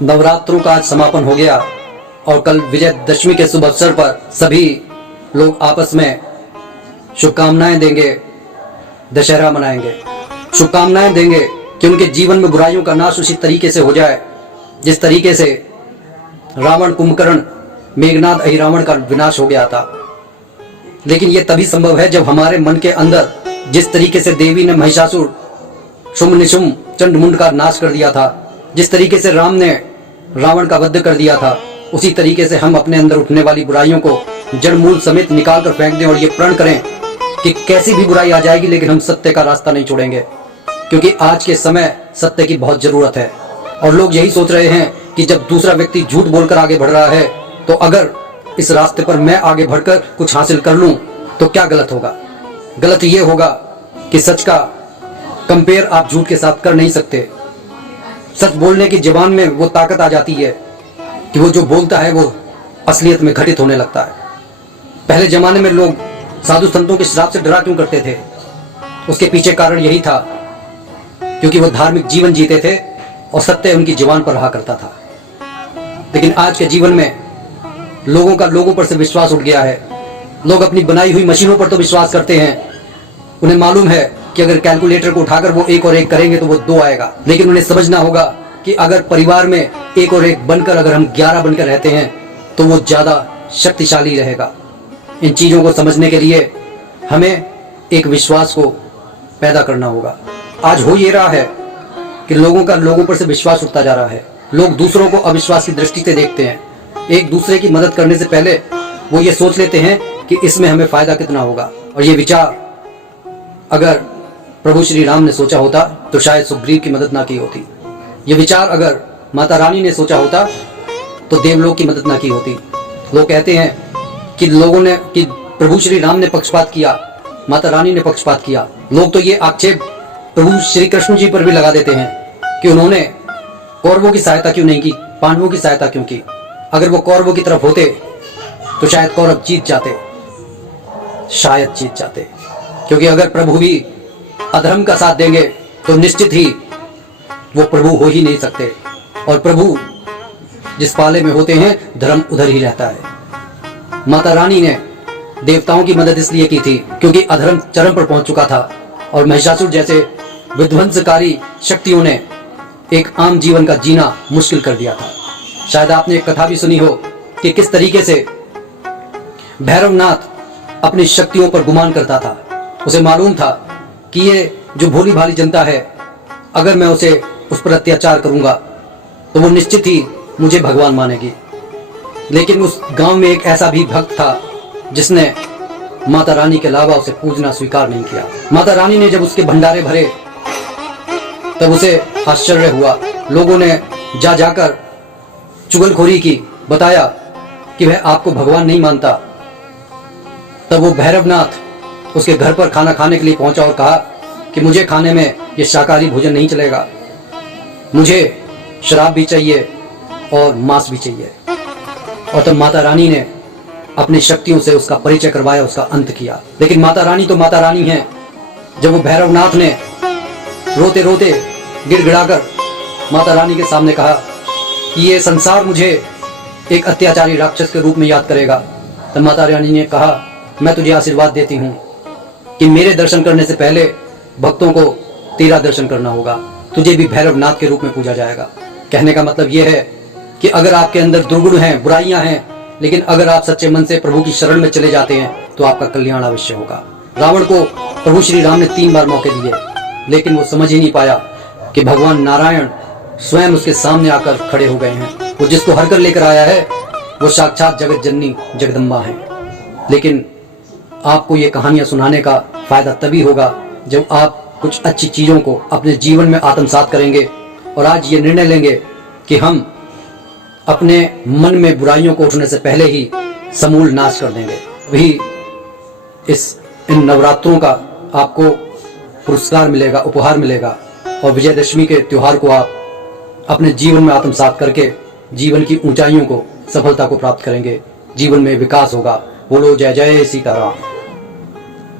नवरात्रों का आज समापन हो गया और कल विजयदशमी के शुभ अवसर पर सभी लोग आपस में शुभकामनाएं देंगे, दशहरा मनाएंगे। शुभकामनाएं देंगे कि उनके जीवन में बुराइयों का नाश उसी तरीके से हो जाए जिस तरीके से रावण, कुंभकर्ण, मेघनाद, अहिरावण का विनाश हो गया था। लेकिन यह तभी संभव है जब हमारे मन के अंदर जिस तरीके से देवी ने महिषासुर, शुंभ निशुंभ, चंडमुंड का नाश कर दिया था, जिस तरीके से राम ने रावण का वध कर दिया था, उसी तरीके से हम अपने अंदर उठने वाली बुराइयों को जड़ मूल समेत निकाल कर फेंक दें और ये प्रण करें कि कैसी भी बुराई आ जाएगी लेकिन हम सत्य का रास्ता नहीं छोड़ेंगे, क्योंकि आज के समय सत्य की बहुत जरूरत है। और लोग यही सोच रहे हैं कि जब दूसरा व्यक्ति झूठ बोलकर आगे बढ़ रहा है तो अगर इस रास्ते पर मैं आगे बढ़कर कुछ हासिल कर लूं तो क्या गलत होगा। गलत ये होगा कि सच का कंपेयर आप झूठ के साथ कर नहीं सकते। सच बोलने की जुबान में वो ताकत आ जाती है कि वो जो बोलता है वो असलियत में घटित होने लगता है। पहले जमाने में लोग साधु संतों के श्राप से डरा क्यों करते थे? उसके पीछे कारण यही था क्योंकि वो धार्मिक जीवन जीते थे और सत्य उनकी जुबान पर रहा करता था। लेकिन आज के जीवन में लोगों का लोगों पर से विश्वास उठ गया है। लोग अपनी बनाई हुई मशीनों पर तो विश्वास करते हैं। उन्हें मालूम है कि अगर कैलकुलेटर को उठाकर वो 1 और 1 करेंगे तो वो 2 आएगा। लेकिन उन्हें समझना होगा कि अगर परिवार में 1 और 1 बनकर अगर हम 11 बनकर रहते हैं तो वो ज्यादा शक्तिशाली रहेगा। इन चीजों को समझने के लिए हमें एक विश्वास को पैदा करना होगा। आज हो ये रहा है कि लोगों का लोगों पर से विश्वास उठता जा रहा है। लोग दूसरों को अविश्वास की दृष्टि से देखते हैं। एक दूसरे की मदद करने से पहले वो ये सोच लेते हैं कि इसमें हमें फायदा कितना होगा। और ये विचार अगर प्रभु श्री राम ने सोचा होता तो शायद सुग्रीव की मदद ना की होती। ये विचार अगर माता रानी ने सोचा होता तो देवलोक की मदद ना की होती। लोग कहते हैं कि प्रभु श्री राम ने पक्षपात किया, माता रानी ने पक्षपात किया। लोग तो ये आक्षेप प्रभु श्री कृष्ण जी पर भी लगा देते हैं कि उन्होंने कौरवों की सहायता क्यों नहीं की, पांडवों की सहायता क्यों की। अगर वो कौरवों की तरफ होते तो शायद कौरव जीत जाते, शायद जीत जाते। क्योंकि अगर प्रभु भी अधर्म का साथ देंगे तो निश्चित ही वो प्रभु हो ही नहीं सकते। और प्रभु जिस पाले में होते हैं धर्म उधर ही रहता है। माता रानी ने देवताओं की मदद इसलिए की थी क्योंकि अधर्म चरम पर पहुंच चुका था और महिषासुर जैसे विध्वंसकारी शक्तियों ने एक आम जीवन का जीना मुश्किल कर दिया था। शायद आपने एक कथा भी सुनी हो कि किस तरीके से भैरवनाथ अपनी शक्तियों पर गुमान करता था। उसे मालूम था कि ये जो भोली भाली जनता है, अगर मैं उस पर अत्याचार करूंगा तो वो निश्चित ही मुझे भगवान मानेगी। लेकिन उस गांव में एक ऐसा भी भक्त था जिसने माता रानी के अलावा उसे पूजना स्वीकार नहीं किया। माता रानी ने जब उसके भंडारे भरे तब उसे आश्चर्य हुआ। लोगों ने जाकर चुगलखोरी की, बताया कि वह आपको भगवान नहीं मानता। तब वो भैरवनाथ उसके घर पर खाना खाने के लिए पहुंचा और कहा कि मुझे खाने में ये शाकाहारी भोजन नहीं चलेगा, मुझे शराब भी चाहिए और मांस भी चाहिए। और तब माता रानी ने अपनी शक्तियों से उसका परिचय करवाया, उसका अंत किया। लेकिन माता रानी तो माता रानी है। जब वो भैरवनाथ ने रोते रोते गिड़गिड़ाकर माता रानी के सामने कहा कि ये संसार मुझे एक अत्याचारी राक्षस के रूप में याद करेगा, तब माता रानी ने कहा मैं तुझे आशीर्वाद देती हूँ कि मेरे दर्शन करने से पहले भक्तों को तेरा दर्शन करना होगा, तुझे भी भैरवनाथ के रूप में पूजा जाएगा। कहने का मतलब यह है कि अगर आपके अंदर दुर्गुण हैं, बुराइयां हैं, लेकिन अगर आप सच्चे मन से प्रभु की शरण में चले जाते हैं तो आपका कल्याण अवश्य होगा। रावण को प्रभु श्री राम ने 3 बार मौके दिए, लेकिन वो समझ ही नहीं पाया कि भगवान नारायण स्वयं उसके सामने आकर खड़े हो गए हैं। वो जिसको हर कर लेकर आया है वो साक्षात जगत जननी जगदम्बा है। लेकिन आपको ये कहानियां सुनाने का फायदा तभी होगा जब आप कुछ अच्छी चीजों को अपने जीवन में आत्मसात करेंगे और आज ये निर्णय लेंगे कि हम अपने मन में बुराइयों को उठने से पहले ही समूल नाश कर देंगे। वही इन नवरात्रों का आपको पुरस्कार मिलेगा, उपहार मिलेगा और विजयदशमी के त्योहार को आप अपने जीवन में आत्मसात करके जीवन की ऊंचाइयों को, सफलता को प्राप्त करेंगे। जीवन में विकास होगा। बोलो जय जय सीताराम।